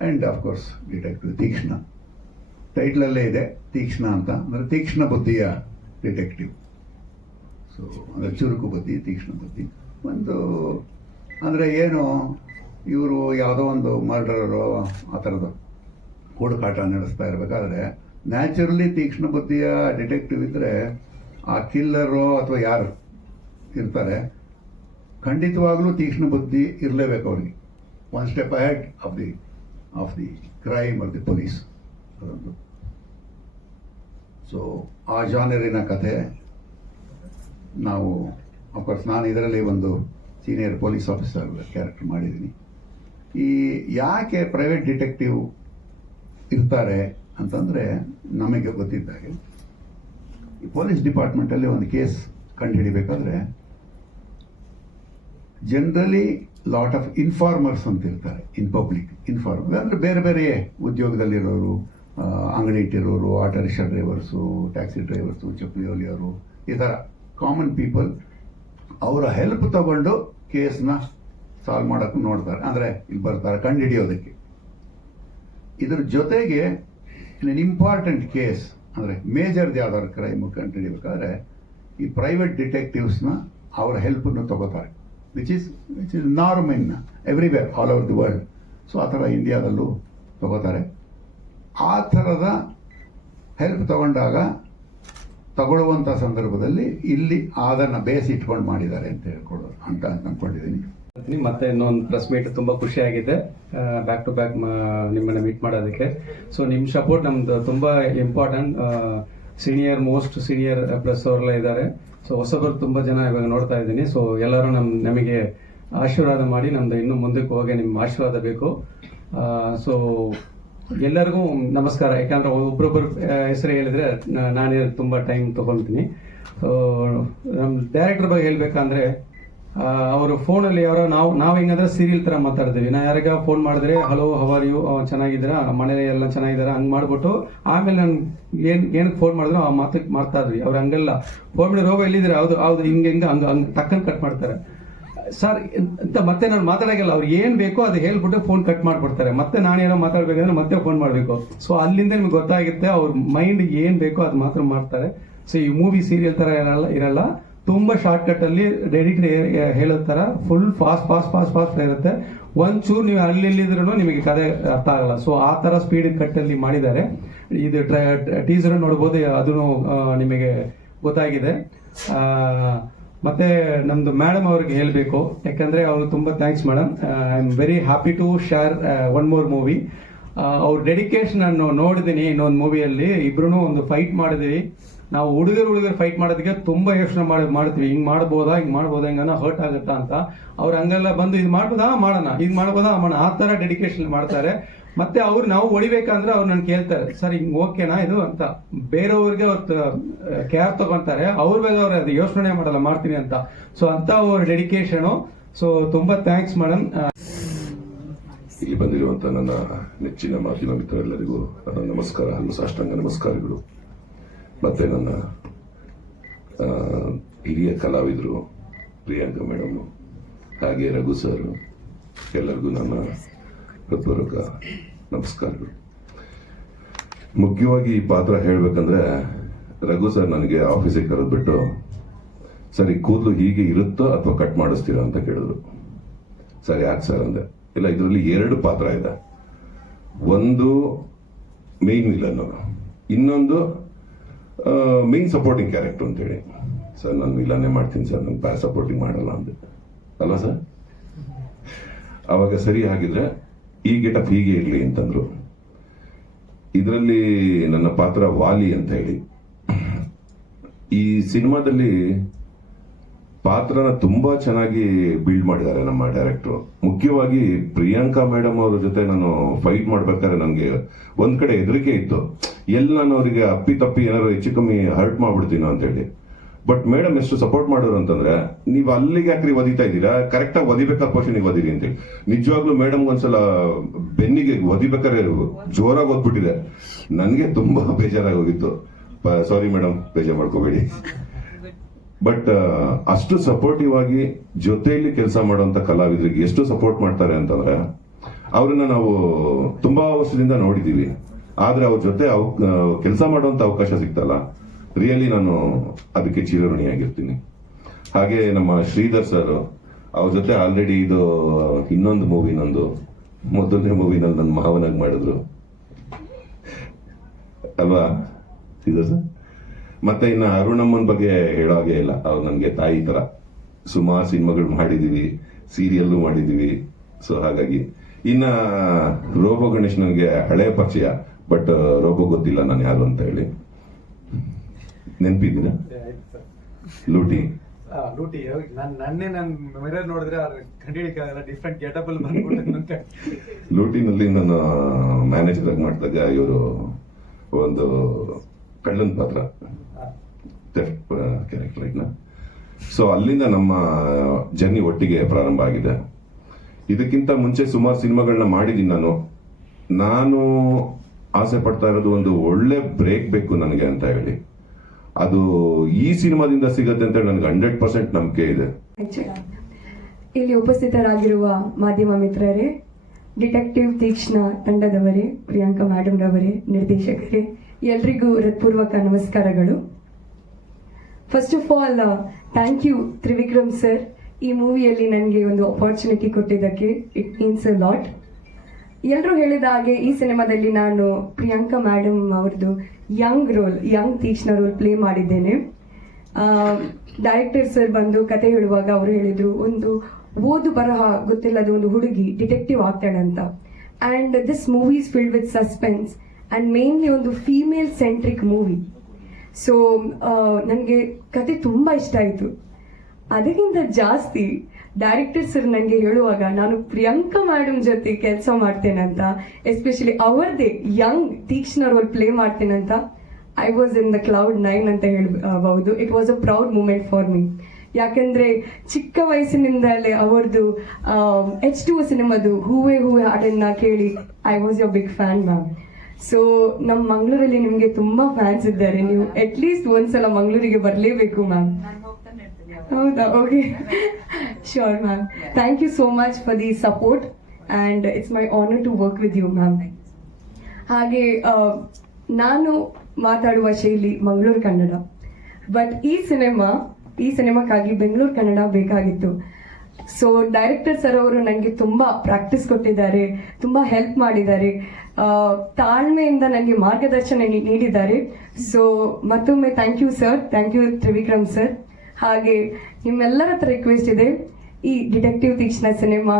And of course detective Teekshna, ಟೈಟ್ಲಲ್ಲೇ ಇದೆ ತೀಕ್ಷ್ಣ ಅಂತ. ಅಂದರೆ ತೀಕ್ಷ್ಣ ಬುದ್ಧಿಯ ಡಿಟೆಕ್ಟಿವ್. ಸೊ ಅಂದರೆ ಚುರುಕು ಬುದ್ಧಿ, ತೀಕ್ಷ್ಣ ಬುದ್ಧಿ. ಒಂದು ಅಂದರೆ ಏನು, ಇವರು ಯಾವುದೋ ಒಂದು ಮರ್ಡರರು ಆ ಥರದ್ದು ಹುಡುಕಾಟ ನಡೆಸ್ತಾ ಇರಬೇಕಾದ್ರೆ ನ್ಯಾಚುರಲಿ ತೀಕ್ಷ್ಣ ಬುದ್ಧಿಯ ಡಿಟೆಕ್ಟಿವ್ ಇದ್ದರೆ ಆ ಕಿಲ್ಲರು ಅಥವಾ ಯಾರು ಇರ್ತಾರೆ ಖಂಡಿತವಾಗ್ಲೂ ತೀಕ್ಷ್ಣ ಬುದ್ಧಿ ಇರಲೇಬೇಕು ಅವ್ರಿಗೆ. One step ahead of the crime of the police ಅದೊಂದು. ಸೊ ಆ ಜಾನರಿನ ಕಥೆ ನಾವು ಅಫ್ಕೋರ್ಸ್ ನಾನು ಇದರಲ್ಲಿ ಒಂದು ಸೀನಿಯರ್ ಪೊಲೀಸ್ ಆಫೀಸರ್ ಕ್ಯಾರೆಕ್ಟರ್ ಮಾಡಿದ್ದೀನಿ. ಈ ಯಾಕೆ ಪ್ರೈವೇಟ್ ಡಿಟೆಕ್ಟಿವ್ ಇರ್ತಾರೆ ಅಂತಂದರೆ ನಮಗೆ ಗೊತ್ತಿದ್ದಾಗೆ ಈ ಪೊಲೀಸ್ ಡಿಪಾರ್ಟ್ಮೆಂಟಲ್ಲಿ ಒಂದು case ಕಂಡುಹಿಡಿಬೇಕಾದ್ರೆ generally lot of informers ಅಂತ ಇರ್ತಾರೆ ಇನ್ ಪಬ್ಲಿಕ್. ಇನ್ಫಾರ್ಮರ್ ಅಂದರೆ ಬೇರೆ ಬೇರೆ ಉದ್ಯೋಗದಲ್ಲಿರೋರು, ಅಂಗಡಿ ಇಟ್ಟಿರೋರು, auto rickshaw drivers, taxi drivers, ಚಪ್ಪಲಿ ಹೊಲಿಯೋರು, ಈ ಥರ ಕಾಮನ್ ಪೀಪಲ್ ಅವರ ಹೆಲ್ಪ್ ತಗೊಂಡು ಕೇಸ್ನ ಸಾಲ್ವ್ ಮಾಡೋಕ್ಕೆ ನೋಡ್ತಾರೆ, ಅಂದರೆ ಇಲ್ಲಿ ಬರ್ತಾರೆ ಕಂಡುಹಿಡಿಯೋದಕ್ಕೆ. ಇದ್ರ ಜೊತೆಗೆ ಇನ್ ಇಂಪಾರ್ಟೆಂಟ್ ಕೇಸ್ ಅಂದರೆ ಮೇಜರ್ದು ಯಾವ್ದಾದ್ರು ಕ್ರೈಮ್ ಕಂಡುಹಿಡಿಬೇಕಾದ್ರೆ ಈ ಪ್ರೈವೇಟ್ ಡಿಟೆಕ್ಟಿವ್ಸ್ನ ಅವರ ಹೆಲ್ಪನ್ನು ತಗೋತಾರೆ, which is norm in everywhere all over the world. So ಆ ಥರ ಇಂಡಿಯಾದಲ್ಲೂ ತಗೋತಾರೆ. ಆ ಥರದ ಹೆಲ್ಪ್ ತಗೊಂಡಾಗ ತಗೊಳ್ಳುವಂಥ ಸಂದರ್ಭದಲ್ಲಿ ಇಲ್ಲಿ ಅದನ್ನು ಬೇಸ್ ಇಟ್ಕೊಂಡು ಮಾಡಿದ್ದಾರೆ ಅಂತ ಹೇಳ್ಕೊಡೋದು ಅಂತ ಅಂದ್ಕೊಂಡಿದ್ದೀನಿ. ಮತ್ತೆ ಇನ್ನೊಂದು ಪ್ರೆಸ್ ಮೀಟ್ ತುಂಬಾ ಖುಷಿ ಆಗಿದೆ, ಬ್ಯಾಕ್ ಟು ಬ್ಯಾಕ್ ನಿಮ್ಮನ್ನ ಮೀಟ್ ಮಾಡೋದಕ್ಕೆ. ಸೊ ನಿಮ್ ಸಪೋರ್ಟ್ ನಮ್ದು ತುಂಬಾ ಇಂಪಾರ್ಟೆಂಟ್. ಮೋಸ್ಟ್ ಸೀನಿಯರ್ ಪ್ರೆಸ್ ಅವರೆಲ್ಲ ಇದ್ದಾರೆ. ಸೊ ಹೊಸಬರು ತುಂಬಾ ಜನ ಇವಾಗ ನೋಡ್ತಾ ಇದ್ದೀನಿ. ಸೊ ಎಲ್ಲರೂ ನಮಗೆ ಆಶೀರ್ವಾದ ಮಾಡಿ ನಮ್ದು ಇನ್ನು ಮುಂದಕ್ಕೆ ಹೋಗಿ ನಿಮ್ಮ ಆಶೀರ್ವಾದ ಬೇಕು. ಸೊ ಎಲ್ಲರಿಗೂ ನಮಸ್ಕಾರ. ಯಾಕಂದ್ರೆ ಒಬ್ರೊಬ್ಬರು ಹೆಸರು ಹೇಳಿದ್ರೆ ನಾನೇ ತುಂಬಾ ಟೈಮ್ ತಗೊಳ್ತೀನಿ. ನಮ್ ಡೈರೆಕ್ಟರ್ ಬಗ್ಗೆ ಹೇಳ್ಬೇಕಂದ್ರೆ ಅವರು ಫೋನಲ್ಲಿ ಯಾರೋ ನಾವು ಹೆಂಗಂದ್ರೆ ಸೀರಿಯಲ್ ತರ ಮಾತಾಡ್ತೀವಿ. ನಾ ಯಾರಿಗ ಫೋನ್ ಮಾಡಿದ್ರೆ ಹಲೋ ಹವರ್ ಯು, ಚೆನ್ನಾಗಿದ್ದೀರಾ, ಮನೇಲಿ ಎಲ್ಲ ಚೆನ್ನಾಗಿದ್ದೀರಾ ಹಂಗ್ ಮಾಡ್ಬಿಟ್ಟು ಆಮೇಲೆ ನಾನು ಏನಕ್ಕೆ ಫೋನ್ ಮಾಡಿದ್ರು ಆ ಮಾತಕ್ಕೆ ಮಾಡ್ತಾ ಇದ್ವಿ. ಅವ್ರು ಹಂಗೆಲ್ಲ ಫೋನ್ ಮಾಡಿ ರೋಗ ಎಲ್ಲಿದ್ರೆ ಹೌದು ಹಿಂಗೆ ಹಂಗ ತಕ್ಕಂಗೆ ಕಟ್ ಮಾಡ್ತಾರೆ ಸರ್ ಅಂತ. ಮತ್ತೆ ನಾನು ಮಾತಾಡೋಲ್ಲ, ಅವ್ರು ಏನ್ ಬೇಕೋ ಅದು ಹೇಳ್ಬಿಟ್ಟು ಫೋನ್ ಕಟ್ ಮಾಡ್ಬಿಡ್ತಾರೆ. ಮತ್ತೆ ನಾನೇನೋ ಮಾತಾಡ್ಬೇಕಂದ್ರೆ ಮತ್ತೆ ಫೋನ್ ಮಾಡ್ಬೇಕು. ಸೊ ಅಲ್ಲಿಂದ ನಿಮ್ಗೆ ಗೊತ್ತಾಗುತ್ತೆ ಅವ್ರ ಮೈಂಡ್ ಏನ್ ಬೇಕೋ ಅದು ಮಾತ್ರ ಮಾಡ್ತಾರೆ. ಸೊ ಈ ಮೂವಿ ಸೀರಿಯಲ್ ತರ ಇರಲ್ಲ, ತುಂಬಾ ಶಾರ್ಟ್ ಕಟ್ ಅಲ್ಲಿ ಎಡಿಟ್ ಹೇಳೋ ತರ ಫುಲ್ ಫಾಸ್ಟ್ ಇರುತ್ತೆ. ಒಂಚೂರು ನೀವು ಅಲ್ಲಿದ್ರು ನಿಮಗೆ ಕಥೆ ಅರ್ಥ ಆಗಲ್ಲ. ಸೊ ಆ ತರ ಸ್ಪೀಡ್ ಕಟ್ ಅಲ್ಲಿ ಮಾಡಿದ್ದಾರೆ. ಇದು ಟೀಸರ್ ನೋಡ್ಬೋದು, ಅದನ್ನು ನಿಮಗೆ ಗೊತ್ತಾಗಿದೆ. ಮತ್ತೆ ನಮ್ದು ಮೇಡಮ್ ಅವ್ರಿಗೆ ಹೇಳ್ಬೇಕು, ಯಾಕಂದ್ರೆ ಅವರು ತುಂಬಾ thanks madam. I am very happy to share one more movie. ಅವ್ರ ಡೆಡಿಕೇಶನ್ ನಾನು ನೋಡಿದೀನಿ. ಇನ್ನೊಂದು ಮೂವಿಯಲ್ಲಿ ಇಬ್ರು ಒಂದು ಫೈಟ್ ಮಾಡಿದೀವಿ. ನಾವು ಹುಡುಗರು ಫೈಟ್ ಮಾಡೋದಕ್ಕೆ ತುಂಬಾ ಯೋಚನೆ ಮಾಡ್ತೀವಿ, ಹಿಂಗ್ ಮಾಡ್ಬೋದಾ ಹಿಂಗನ ಹರ್ಟ್ ಆಗುತ್ತಾ ಅಂತ. ಅವ್ರು ಹಂಗೆಲ್ಲ ಬಂದು ಇದು ಮಾಡ್ಬೋದಾ ಮಾಡೋಣ, ಇದು ಮಾಡ್ಬೋದಾ ಮಾಡೋಣ, ಆ ತರ ಡೆಡಿಕೇಶನ್ ಮಾಡ್ತಾರೆ. ಮತ್ತೆ ಅವ್ರು ನಾವು ಹೊಡಿಬೇಕಂದ್ರೆ ಅವ್ರು ನನ್ ಕೇಳ್ತಾರೆ, ಸರ್ ಹಿಂಗ್ ಓಕೆನಾ ಇದು ಅಂತ. ಬೇರೆಯವ್ರಿಗೆ ಅವ್ರ ಕೇರ್ ತಗೊಂತಾರೆ, ಅವ್ರ ಬಗ್ಗೆ ಅವ್ರು ಅದು ಯೋಚನೆ ಮಾಡಲ್ಲ, ಮಾಡ್ತೀನಿ ಅಂತ. ಸೊ ಅಂತ ಅವ್ರ ಡೆಡಿಕೇಶನ್. ಸೊ ತುಂಬಾ ಥ್ಯಾಂಕ್ಸ್ ಮೇಡಮ್. ಇಲ್ಲಿ ಬಂದಿರುವಂತ ನನ್ನ ನೆಚ್ಚಿನ ಮಾಧ್ಯಮ ಮಿತ್ರರೆಲ್ಲರಿಗೂ ನನ್ನ ನಮಸ್ಕಾರ ಹಾಗೂ ಸಾಷ್ಟಾಂಗ ನಮಸ್ಕಾರಗಳು. ಮತ್ತೆ ನನ್ನ ಹಿರಿಯ ಕಲಾವಿದರು ಪ್ರಿಯಾಂಕಾ ಮೇಡಮ್ ಹಾಗೆ ರಘು ಸರ್, ಎಲ್ಲರಿಗೂ ನನ್ನ ಹೃತ್ಪೂರ್ವಕ ನಮಸ್ಕಾರಗಳು. ಮುಖ್ಯವಾಗಿ ಈ ಪಾತ್ರ ಹೇಳ್ಬೇಕಂದ್ರೆ, ರಘು ಸರ್ ನನಗೆ ಆಫೀಸಿಗೆ ಕರೆದ್ಬಿಟ್ಟು ಸರ್ ಈ ಕೂದಲು ಹೀಗೆ ಇರುತ್ತೋ ಅಥವಾ ಕಟ್ ಮಾಡಿಸ್ತೀರಾ ಅಂತ ಕೇಳಿದ್ರು. ಸರ್ ಯಾಕೆ ಸರ್ ಅಂದೆ. ಇಲ್ಲ, ಇದರಲ್ಲಿ 2 ಪಾತ್ರ ಇದೆ. ಒಂದು ಮೇನ್ ವಿಲನ್, ಇನ್ನೊಂದು ಮೇನ್ ಸಪೋರ್ಟಿಂಗ್ ಕ್ಯಾರೆಕ್ಟರ್ ಅಂತೇಳಿ. ಸರ್ ನಾನು ವಿಲನ್ನೇ ಮಾಡ್ತೀನಿ ಸರ್, ನಾನು ಪ್ಯಾರ ಸಪೋರ್ಟಿಂಗ್ ಮಾಡಲ್ಲ ಅಂದೆ. ಅಲ್ವಾ ಸರ್? ಅವಾಗ ಸರಿ ಆಗಿದ್ರೆ ಈ ಗೆಟಪ್ ಹೀಗೆ ಇರಲಿ ಅಂತಂದ್ರು. ಇದರಲ್ಲಿ ನನ್ನ ಪಾತ್ರ ವಾಲಿ ಅಂತ ಹೇಳಿ. ಈ ಸಿನಿಮಾದಲ್ಲಿ ಪಾತ್ರನ ತುಂಬಾ ಚೆನ್ನಾಗಿ ಬಿಲ್ಡ್ ಮಾಡಿದ್ದಾರೆ ನಮ್ಮ ಡೈರೆಕ್ಟರ್. ಮುಖ್ಯವಾಗಿ ಪ್ರಿಯಾಂಕಾ ಮೇಡಮ್ ಅವ್ರ ಜೊತೆ ನಾನು ಫೈಟ್ ಮಾಡ್ಬೇಕಾದ್ರೆ ನನಗೆ ಒಂದ್ ಕಡೆ ಹೆದರಿಕೆ ಇತ್ತು, ಎಲ್ಲ ನಾನು ಅವರಿಗೆ ಅಪ್ಪಿ ಏನಾದ್ರು ಹೆಚ್ಚು ಕಮ್ಮಿ ಹರ್ಟ್ ಮಾಡ್ಬಿಡ್ತೀನೋ ಅಂತ ಹೇಳಿ. ಬಟ್ ಮೇಡಮ್ ಎಷ್ಟು ಸಪೋರ್ಟ್ ಮಾಡೋರು ಅಂತಂದ್ರೆ, ನೀವು ಅಲ್ಲಿಗೆ ಯಾಕ್ರಿ ಒದಿತಾ ಇದ್ದೀರಾ, ಕರೆಕ್ಟ್ ಆಗಿ ಒದಿಬೇಕಾದ ಪೋಷನ್ ನೀವು ಒದಿರಿ ಅಂತೇಳಿ. ನಿಜವಾಗ್ಲೂ ಮೇಡಮ್ ಒಂದ್ಸಲ ಬೆನ್ನಿಗೆ ಒದಿಬೇಕಾದ್ರೆ ಜೋರಾಗಿ ಓದ್ಬಿಟ್ಟಿದೆ. ನನಗೆ ತುಂಬಾ ಬೇಜಾರಾಗಿ ಹೋಗಿತ್ತು. ಸಾರಿ ಮೇಡಮ್, ಬೇಜಾರು ಮಾಡ್ಕೋಬೇಡಿ. ಬಟ್ ಅಷ್ಟು ಸಪೋರ್ಟಿವ್ ಆಗಿ ಜೊತೆಯಲ್ಲಿ ಕೆಲಸ ಮಾಡುವಂತ ಕಲಾವಿದರಿಗೆ ಎಷ್ಟು ಸಪೋರ್ಟ್ ಮಾಡ್ತಾರೆ ಅಂತಂದ್ರೆ, ಅವ್ರನ್ನ ನಾವು ತುಂಬಾ ವರ್ಷದಿಂದ ನೋಡಿದೀವಿ. ಆದ್ರೆ ಅವ್ರ ಜೊತೆ ಕೆಲಸ ಮಾಡುವಂತ ಅವಕಾಶ ಸಿಗ್ತಲ್ಲ, ರಿಯಲಿ ನಾನು ಅದಕ್ಕೆ ಚಿರಋಣಿಯಾಗಿರ್ತೀನಿ. ಹಾಗೆ ನಮ್ಮ ಶ್ರೀಧರ್ ಸರ್ ಅವ್ರ ಜೊತೆ ಆಲ್ರೆಡಿ ಇದು ಇನ್ನೊಂದು ಮೂವಿ ನಂದು ಮೊದಲನೇ ಮೂವಿನಲ್ಲಿ ನನ್ನ ಮಾವನಾಗಿ ಮಾಡಿದ್ರು ಅಲ್ವಾ ಇದು ಸರ್. ಮತ್ತೆ ಇನ್ನು ಅರುಣಮ್ಮನ ಬಗ್ಗೆ ಹೇಳೋ ಹಾಗೆ ಇಲ್ಲ, ಅವ್ರು ನನಗೆ ತಾಯಿ ತರ. ಸುಮಾರು ಸಿನಿಮಾಗಳು ಮಾಡಿದೀವಿ, ಸೀರಿಯಲ್ಲು ಮಾಡಿದೀವಿ. ಸೊ ಹಾಗಾಗಿ ಇನ್ನ ರೋಬೋ ಗಣೇಶ್ ನನಗೆ ಹಳೆ ಪರಿಚಯ, ಬಟ್ ರೋಬೋ ಗೊತ್ತಿಲ್ಲ ನಾನು ಯಾರು ಅಂತ ಹೇಳಿ. ನೆನಪಿದ್ದೀನ ಲೂಟಿ ಲೂಟಿ ನಾನು ಮಿರರ್ ನೋಡಿದ್ರೆ ಕಂಡಿಡಿಕಾಗಲ್ಲ, ಡಿಫ್ರೆಂಟ್ ಗೆಟಪ್ ಅಲ್ಲಿ ಬಂದ್ಬಿಟ್ಟು. ಲೂಟಿನಲ್ಲಿ ನಾನು ಮ್ಯಾನೇಜರ್ ಆಗಿ ಮಾಡಿದಾಗ ಇವರು ಒಂದು ಕಳ್ಳನ್ ಪಾತ್ರ ಕ್ಯಾರೆಕ್ಟರ್ ಆಯ್ತು. ಸೊ ಅಲ್ಲಿಂದ ನಮ್ಮ ಜರ್ನಿ ಒಟ್ಟಿಗೆ ಪ್ರಾರಂಭ ಆಗಿದೆ. ಇದಕ್ಕಿಂತ ಮುಂಚೆ ಸುಮಾರು ಸಿನಿಮಾಗಳನ್ನ ಮಾಡಿದ್ದೀನಿ ನಾನು ಆಸೆ ಪಡ್ತಾ ಇರೋದು ಒಂದು ಒಳ್ಳೆ ಬ್ರೇಕ್ ಬೇಕು ನನಗೆ ಅಂತ ಹೇಳಿ. ಅದು ಈ ಸಿನಿಮಾದಿಂದ ಸಿಗತ್ತೆ ಅಂತ ಹೇಳಿ ನನಗೆ 100% ನಂಬಿಕೆ ಇದೆ. ಇಲ್ಲಿ ಉಪಸ್ಥಿತರಾಗಿರುವ ಮಾಧ್ಯಮ ಮಿತ್ರರೇ, ಡಿಟೆಕ್ಟಿವ್ ತೀಕ್ಷ್ಣ ತಂಡದವರೇ, ಪ್ರಿಯಾಂಕಾ ಮೇಡಮ್ ರವರೇ, ನಿರ್ದೇಶಕರೇ, ಎಲ್ರಿಗೂ ಹೃತ್ಪೂರ್ವಕ ನಮಸ್ಕಾರಗಳು. First of all thank you Trivikram sir, ಈ ಮೂವಿಯಲ್ಲಿ ನನಗೆ ಒಂದು ಅಪಾರ್ಚುನಿಟಿ ಕೊಟ್ಟಿದ್ದಕ್ಕೆ. It means a lot. ಎಲ್ಲರೂ ಹೇಳಿದ ಹಾಗೆ ಈ ಸಿನಿಮಾದಲ್ಲಿ ನಾನು ಪ್ರಿಯಾಂಕಾ ಮೇಡಮ್ ಅವ್ರದ್ದು ಯಂಗ್ ತೀಕ್ಷ್ಣ ರೋಲ್ ಪ್ಲೇ ಮಾಡಿದ್ದೇನೆ. ಡೈರೆಕ್ಟರ್ ಸರ್ ಬಂದು ಕತೆ ಹೇಳುವಾಗ ಅವರು ಹೇಳಿದ್ರು, ಒಂದು ಓದು ಬರಹ ಗೊತ್ತಿಲ್ಲದ ಒಂದು ಹುಡುಗಿ ಡಿಟೆಕ್ಟಿವ್ ಆಗ್ತಾಳೆ ಅಂತ. And this movie is filled with suspense and mainly ಒಂದು ಫೀಮೇಲ್ ಸೆಂಟ್ರಿಕ್ ಮೂವಿ. ಸೊ ನನಗೆ ಕತೆ ತುಂಬ ಇಷ್ಟ ಆಯಿತು. ಅದಕ್ಕಿಂತ ಜಾಸ್ತಿ ಡೈರೆಕ್ಟರ್ ಸರ್ ನನಗೆ ಹೇಳುವಾಗ ನಾನು ಪ್ರಿಯಾಂಕಾ ಮೇಡಮ್ ಜೊತೆ ಕೆಲಸ ಮಾಡ್ತೇನೆ ಅಂತ, ಎಸ್ಪೆಷಲಿ ಅವರದೇ ಯಂಗ್ ತೀಕ್ಷ್ಣ ರೋಲ್ ಪ್ಲೇ ಮಾಡ್ತೇನೆ ಅಂತ, I was in the cloud 9 ಅಂತ ಹೇಳ್ಬಹುದು. It was a proud moment for me. ಯಾಕಂದ್ರೆ ಚಿಕ್ಕ ವಯಸ್ಸಿನಿಂದಲೇ ಅವರದು H2O ಸಿನಿಮಾದು ಹೂವೆ ಹಾಡನ್ನ ಕೇಳಿ I was your big fan ma'am. So ನಮ್ಮ ಮಂಗಳೂರಲ್ಲಿ ನಿಮಗೆ ತುಂಬಾ ಫ್ಯಾನ್ಸ್ ಇದ್ದಾರೆ. ನೀವು ಅಟ್ಲೀಸ್ಟ್ ಒಂದ್ಸಲ ಮಂಗಳೂರಿಗೆ ಬರಲೇಬೇಕು ಮ್ಯಾಮ್. ಹೌದಾ? Okay, sure ma'am. Thank you so much for the support and it's my honour to work with you ma'am. ಹಾಗೆ ನಾನು ಮಾತಾಡುವ ಶೈಲಿ ಮಂಗಳೂರು ಕನ್ನಡ, ಬಟ್ ಈ ಸಿನಿಮಾಕ್ಕಾಗಿ ಬೆಂಗಳೂರು ಕನ್ನಡ ಬೇಕಾಗಿತ್ತು. ಸೊ ಡೈರೆಕ್ಟರ್ ಸರ್ ಅವರು ನನಗೆ ತುಂಬ ಪ್ರಾಕ್ಟೀಸ್ ಕೊಟ್ಟಿದ್ದಾರೆ, ತುಂಬ ಹೆಲ್ಪ್ ಮಾಡಿದ್ದಾರೆ, ತಾಳ್ಮೆಯಿಂದ ನನಗೆ ಮಾರ್ಗದರ್ಶನ ನೀಡಿದ್ದಾರೆ. ಸೊ ಮತ್ತೊಮ್ಮೆ thank you sir, thank you Trivikram sir. ಹಾಗೆ ನಿಮ್ಮೆಲ್ಲರ ಹತ್ರ ರಿಕ್ವೆಸ್ಟ್ ಇದೆ, ಈ ಡಿಟೆಕ್ಟಿವ್ ತೀಕ್ಷ್ಣ ಸಿನಿಮಾ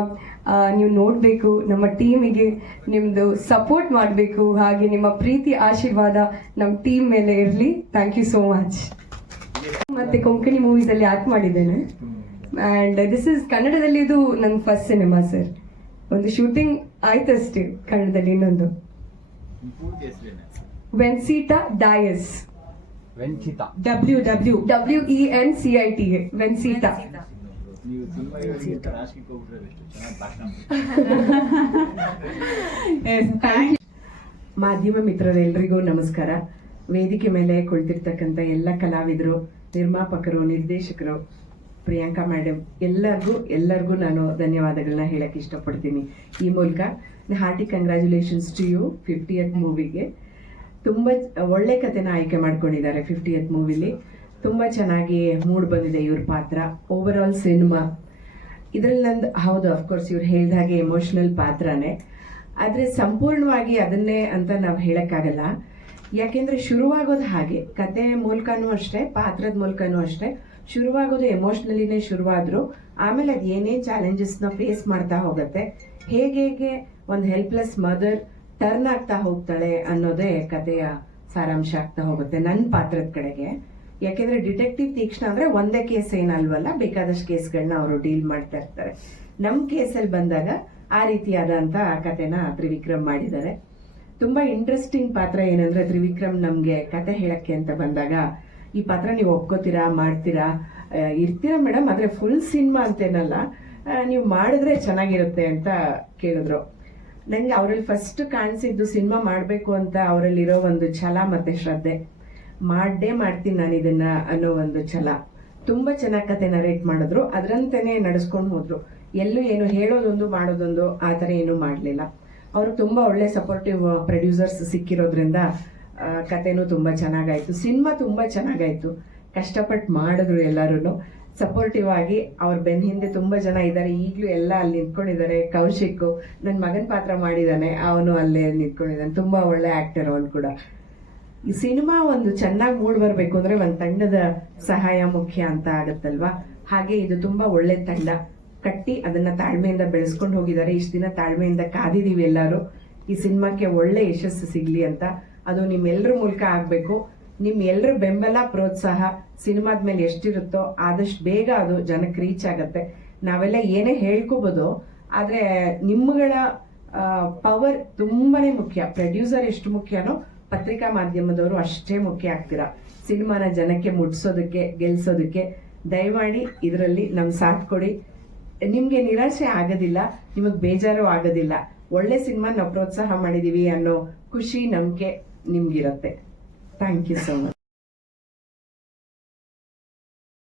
ನೀವು ನೋಡಬೇಕು, ನಮ್ಮ ಟೀಮಿಗೆ ನಿಮ್ಮದು ಸಪೋರ್ಟ್ ಮಾಡಬೇಕು, ಹಾಗೆ ನಿಮ್ಮ ಪ್ರೀತಿ ಆಶೀರ್ವಾದ ನಮ್ಮ ಟೀಮ್ ಮೇಲೆ ಇರಲಿ. Thank you so much. ಮತ್ತೆ ಕೊಂಕಣಿ ಮೂವೀಸಲ್ಲಿ ಆಕ್ಟ್ ಮಾಡಿದ್ದೇನೆ ಆ್ಯಂಡ್ ದಿಸ್ ಇಸ್ ಕನ್ನಡದಲ್ಲಿ ಇದು ನನ್ನ ಫಸ್ಟ್ ಸಿನಿಮಾ ಸರ್. ಒಂದು ಶೂಟಿಂಗ್ ಆಯ್ತಷ್ಟೇ ಕನ್ನಡದಲ್ಲಿ. ಇನ್ನೊಂದು ವೆನ್ಸಿಟಾ ಡಯಸ್, WENCITA, ವೆನ್ಸಿಟಾ. ಮಾಧ್ಯಮ ಮಿತ್ರರೆಲ್ಲರಿಗೂ ನಮಸ್ಕಾರ. ವೇದಿಕೆ ಮೇಲೆ ಕುಳಿತಿರ್ತಕ್ಕಂಥ ಎಲ್ಲ ಕಲಾವಿದರು, ನಿರ್ಮಾಪಕರು, ನಿರ್ದೇಶಕರು, ಪ್ರಿಯಾಂಕಾ ಮೇಡಮ್ ಎಲ್ಲರಿಗೂ ನಾನು ಧನ್ಯವಾದಗಳನ್ನ ಹೇಳಕ್ಕೆ ಇಷ್ಟಪಡ್ತೀನಿ. ಈ ಮೂಲಕ hearty congratulations to you 50th ಮೂವಿಗೆ. ತುಂಬ ಒಳ್ಳೆ ಕಥೆನ ಆಯ್ಕೆ ಮಾಡ್ಕೊಂಡಿದ್ದಾರೆ 50th ಮೂವಿಲಿ. ತುಂಬ ಚೆನ್ನಾಗಿ ಮೂಡ್ ಬಂದಿದೆ ಇವ್ರ ಪಾತ್ರ. ಓವರ್ ಆಲ್ ಸಿನಿಮಾ ಇದರಲ್ಲಿ ನಂದು ಹೌದು, ಅಫ್ಕೋರ್ಸ್ ಇವ್ರು ಹೇಳ್ದ ಹಾಗೆ ಎಮೋಷನಲ್ ಪಾತ್ರನೇ, ಆದರೆ ಸಂಪೂರ್ಣವಾಗಿ ಅದನ್ನೇ ಅಂತ ನಾವು ಹೇಳಕ್ಕಾಗಲ್ಲ. ಯಾಕೆಂದ್ರೆ ಶುರುವಾಗೋದು ಹಾಗೆ, ಕತೆ ಮೂಲಕನೂ ಅಷ್ಟೇ, ಪಾತ್ರದ ಮೂಲಕನೂ ಅಷ್ಟೇ. ಶುರುವಾಗೋದು ಎಮೋಷ್ನಲಿನೇ ಶುರುವಾದ್ರು, ಆಮೇಲೆ ಅದು ಏನೇನು ಚಾಲೆಂಜಸ್ನ ಫೇಸ್ ಮಾಡ್ತಾ ಹೋಗುತ್ತೆ, ಹೇಗೆ ಒಂದು ಹೆಲ್ಪ್ಲೆಸ್ ಮದರ್ ಟರ್ನ್ ಆಗ್ತಾ ಹೋಗ್ತಾಳೆ ಅನ್ನೋದೇ ಕಥೆಯ ಸಾರಾಂಶ ಆಗ್ತಾ ಹೋಗುತ್ತೆ ನನ್ನ ಪಾತ್ರದ ಕಡೆಗೆ. ಯಾಕೆಂದ್ರೆ ಡಿಟೆಕ್ಟಿವ್ ತೀಕ್ಷ್ಣ ಅಂದ್ರೆ ಒಂದೇ ಕೇಸ್ ಏನಲ್ವಲ್ಲ, ಬೇಕಾದಷ್ಟು ಕೇಸ್ಗಳನ್ನ ಅವರು ಡೀಲ್ ಮಾಡ್ತಾ ಇರ್ತಾರೆ. ನಮ್ಮ ಕೇಸಲ್ಲಿ ಬಂದಾಗ ಆ ರೀತಿಯಾದಂತ ಕಥೆನ ತ್ರಿವಿಕ್ರಮ್ ಮಾಡಿದ್ದಾರೆ. ತುಂಬಾ ಇಂಟ್ರೆಸ್ಟಿಂಗ್ ಪಾತ್ರ ಏನಂದ್ರೆ, ತ್ರಿವಿಕ್ರಮ್ ನಮ್ಗೆ ಕತೆ ಹೇಳಕ್ಕೆ ಅಂತ ಬಂದಾಗ, ಈ ಪಾತ್ರ ನೀವು ಒಪ್ಕೋತೀರಾ, ಮಾಡ್ತೀರಾ, ಇರ್ತೀರಾ ಮೇಡಮ್, ಆದ್ರೆ ಫುಲ್ ಸಿನಿಮಾ ಅಂತೇನಲ್ಲ, ನೀವು ಮಾಡಿದ್ರೆ ಚೆನ್ನಾಗಿರುತ್ತೆ ಅಂತ ಕೇಳಿದ್ರು. ನಂಗೆ ಅವರಲ್ಲಿ ಫಸ್ಟ್ ಕಾಣಿಸಿದ್ದು ಸಿನಿಮಾ ಮಾಡಬೇಕು ಅಂತ ಅವರಲ್ಲಿರೋ ಒಂದು ಛಲ ಮತ್ತೆ ಶ್ರದ್ಧೆ. ಮಾಡ್ತೀನಿ ನಾನು ಇದನ್ನ ಅನ್ನೋ ಒಂದು ಛಲ. ತುಂಬಾ ಚೆನ್ನಾಗಿ ಕತೆ ನರೇಟ್ ಮಾಡಿದ್ರು, ಅದರಂತೆನೆ ನಡೆಸ್ಕೊಂಡು ಹೋದ್ರು. ಎಲ್ಲೂ ಏನು ಹೇಳೋದೊಂದು ಮಾಡೋದೊಂದು ಆ ಥರ ಏನೂ ಮಾಡಲಿಲ್ಲ. ಅವರು ತುಂಬಾ ಒಳ್ಳೆ ಸಪೋರ್ಟಿವ್ ಪ್ರೊಡ್ಯೂಸರ್ಸ್ ಸಿಕ್ಕಿರೋದ್ರಿಂದ ಕತೆನೂ ತುಂಬಾ ಚೆನ್ನಾಗಾಯ್ತು, ಸಿನಿಮಾ ತುಂಬಾ ಚೆನ್ನಾಗಾಯ್ತು. ಕಷ್ಟಪಟ್ಟು ಮಾಡಿದ್ರು ಎಲ್ಲರೂ. ಸಪೋರ್ಟಿವ್ ಆಗಿ ಅವ್ರ ಬೆನ್ನ ಹಿಂದೆ ತುಂಬಾ ಜನ ಇದ್ದಾರೆ. ಈಗಲೂ ಎಲ್ಲ ಅಲ್ಲಿ ನಿಂತ್ಕೊಂಡಿದ್ದಾರೆ. ಕೌಶಿಕ್ ನನ್ನ ಮಗನ ಪಾತ್ರ ಮಾಡಿದ್ದಾನೆ, ಅವನು ಅಲ್ಲೇ ನಿಂತ್ಕೊಂಡಿದ್ದಾನೆ. ತುಂಬಾ ಒಳ್ಳೆ ಆಕ್ಟರ್ ಅವನು ಕೂಡ. ಈ ಸಿನಿಮಾ ಒಂದು ಚೆನ್ನಾಗಿ ಮೂಡ್ ಬರ್ಬೇಕು ಅಂದ್ರೆ ಒಂದು ತಂಡದ ಸಹಾಯ ಮುಖ್ಯ ಅಂತ ಆಗತ್ತಲ್ವಾ. ಹಾಗೆ ಇದು ತುಂಬಾ ಒಳ್ಳೆ ತಂಡ ಕಟ್ಟಿ ಅದನ್ನ ತಾಳ್ಮೆಯಿಂದ ಬೆಳೆಸ್ಕೊಂಡು ಹೋಗಿದ್ದಾರೆ. ಇಷ್ಟು ದಿನ ತಾಳ್ಮೆಯಿಂದ ಕಾದಿದೀವಿ ಎಲ್ಲರೂ. ಈ ಸಿನಿಮಾಕ್ಕೆ ಒಳ್ಳೆ ಯಶಸ್ಸು ಸಿಗ್ಲಿ ಅಂತ. ಅದು ನಿಮ್ಮೆಲ್ಲರ ಮೂಲಕ ಆಗ್ಬೇಕು. ನಿಮ್ ಎಲ್ಲರ ಬೆಂಬಲ ಪ್ರೋತ್ಸಾಹ ಸಿನಿಮಾದ ಮೇಲೆ ಎಷ್ಟಿರುತ್ತೋ ಆದಷ್ಟು ಬೇಗ ಅದು ಜನಕ್ಕೆ ರೀಚ್ ಆಗತ್ತೆ. ನಾವೆಲ್ಲ ಏನೇ ಹೇಳ್ಕೋಬಹುದು, ಆದ್ರೆ ನಿಮ್ಮಗಳ ಪವರ್ ತುಂಬಾನೇ ಮುಖ್ಯ. ಪ್ರೊಡ್ಯೂಸರ್ ಎಷ್ಟು ಮುಖ್ಯನೋ ಪತ್ರಿಕಾ ಮಾಧ್ಯಮದವರು ಅಷ್ಟೇ ಮುಖ್ಯ ಆಗ್ತೀರಾ ಸಿನಿಮಾನ ಜನಕ್ಕೆ ಮುಟ್ಸೋದಕ್ಕೆ, ಗೆಲ್ಸೋದಕ್ಕೆ. ದಯಮಾಡಿ ಇದರಲ್ಲಿ ನಮ್ ಸಾಥ್ ಕೊಡಿ. ನಿಮ್ಗೆ ನಿರಾಶೆ ಆಗೋದಿಲ್ಲ, ನಿಮಗ್ ಬೇಜಾರು ಆಗೋದಿಲ್ಲ. ಒಳ್ಳೆ ಸಿನಿಮಾ ನಾವು ಪ್ರೋತ್ಸಾಹ ಮಾಡಿದೀವಿ ಅನ್ನೋ ಖುಷಿ, ನಂಬಿಕೆ ನಿಮ್ಗಿರತ್ತೆ. Thank you so much.